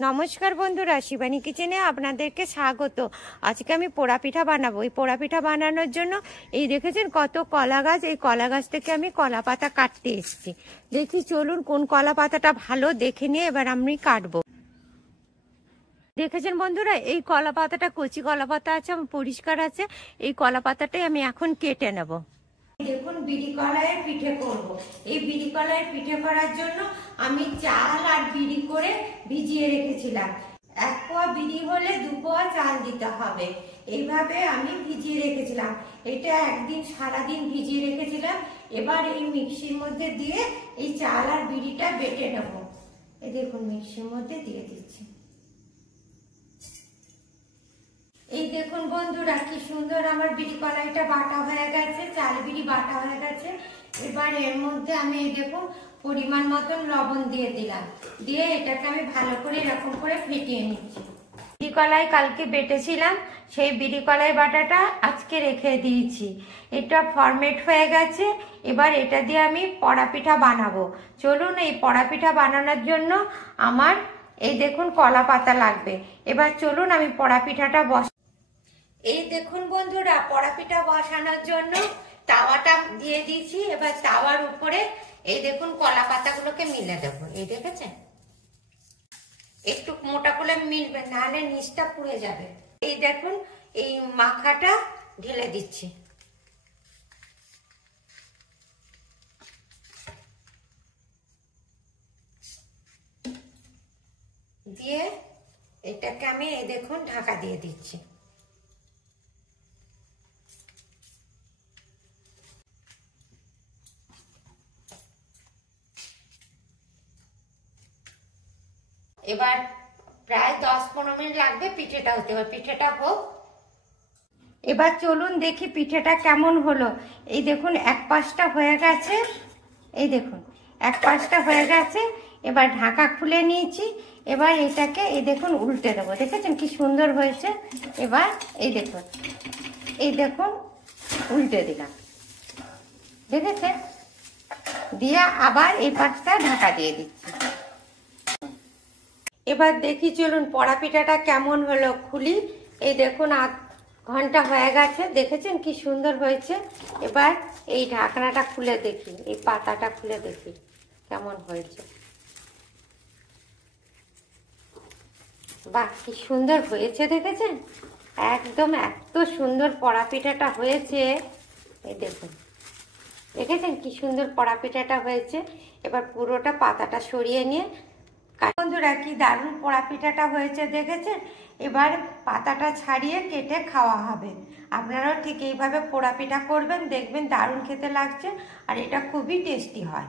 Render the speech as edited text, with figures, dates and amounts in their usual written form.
নমস্কার বন্ধুরা, শিবানী কিচেনে আপনাদেরকে স্বাগত। আজকে আমি পোড়া পিঠা বানাবো। এই পোড়া পিঠা বানানোর জন্য এই দেখেছেন কত কলা গাছ। এই কলা গাছ থেকে আমি কলা পাতা কাটতে এসেছি। দেখি চলুন কোন কলা পাতাটা ভালো দেখে নিয়ে এবার আমি কাটবো। দেখেছেন বন্ধুরা, এই কলা পাতাটা কচি কলা পাতা আছে, আমার পরিষ্কার আছে। এই কলা পাতাটাই আমি এখন কেটে নেব। দেখুন, বিড়ি কলাইয়ের পিঠে করব। এই বিড়ি কলাইয়ের পিঠে করার জন্য আমি চাল আর বিড়ি করে ভিজিয়ে রেখেছিলাম। 1 পোয়া বিড়ি হলে 2 পোয়া চাল দিতে হবে। এইভাবে আমি ভিজিয়ে রেখেছিলাম। এটা একদিন সারাদিন ভিজিয়ে রেখেছিলাম। এবার এই মিক্সির মধ্যে দিয়ে এই চাল আর বিড়িটা বেটে নেব। এই দেখুন, মিক্সির মধ্যে দিয়ে দিচ্ছি। এই দেখুন বন্ধুরা, কি সুন্দর আমার বিড়ি কলাইটা বাটা হয়ে গেছে, চাল বিড়ি বাটা হয়ে গেছে। এবার এর মধ্যে আমি এই দেখুন পরিমাণ মতন লবণ দিয়ে দিলাম। দিয়ে এটাকে আমি ভালো করে এরকম করে ফেটিয়ে নিচ্ছি। বিড়ি কলাই কালকে বেটেছিলাম, সেই বিড়ি কলাই বাটাটা আজকে রেখে দিয়েছি। এটা ফরমেট হয়ে গেছে। এবার এটা দিয়ে আমি পড়া পিঠা বানাবো। চলুন, এই পড়া পিঠা বানানোর জন্য আমার এই দেখুন কলা পাতা লাগবে। এবার চলুন আমি পড়া পিঠাটা এই দেখুন বন্ধুরা, পড়া পিঠা বসানোর জন্য তাওয়াটা দিয়ে দিয়েছি। এবার তাওয়ার উপরে এই দেখুন কলা পাতাগুলোকে মিলে দেবো। এই দেখেছেন, একটু মোটা করে মিলবে, নাহলে নিচটা পুড়ে যাবে। এই দেখুন, এই মাখাটা ঢেলে দিচ্ছি। দিয়ে এটাকে আমি এই দেখুন ঢাকা দিয়ে দিচ্ছি। এবার প্রায় 10-15 মিনিট লাগবে পিঠেটা হতে। এবার পিঠেটা হোক। এবার চলুন দেখি পিঠেটা কেমন হলো। এই দেখুন এক পাশটা হয়ে গেছে। এই দেখুন এক পাশটা হয়ে গেছে। এবার ঢাকা খুলে নিয়েছি। এবার এটাকে এই দেখুন উল্টে দেবো। দেখেছেন কি সুন্দর হয়েছে। এবার এই দেখুন উল্টে দিলাম। দেখেছেন, দিয়ে আবার এই পাশটা ঢাকা দিয়ে দিচ্ছি। এবার দেখি চলুন পড়া পিঠাটা কেমন হলো। খুলি। এই দেখুন 8 ঘন্টা হয়ে গেছে। দেখেছেন কি সুন্দর হয়েছে। এবার এই ঢাকনাটা খুলে দেখি, এই পাতাটা খুলে দেখি কেমন হয়েছে। বাহ, কি সুন্দর হয়েছে। দেখেছেন একদম এত সুন্দর পড়া পিঠাটা হয়েছে। এই দেখুন, দেখেছেন কি সুন্দর পড়া পিঠাটা হয়েছে। এবার পুরোটা পাতাটা সরিয়ে নিয়ে বন্ধুরা, কি দারুণ পোড়া পিঠাটা হয়েছে দেখেছেন। এবার পাতাটা ছাড়িয়ে কেটে খাওয়া হবে। আপনারাও ঠিক এইভাবে পোড়া পিঠা করবেন, দেখবেন দারুণ খেতে লাগছে। আর এটা খুবই টেস্টি হয়।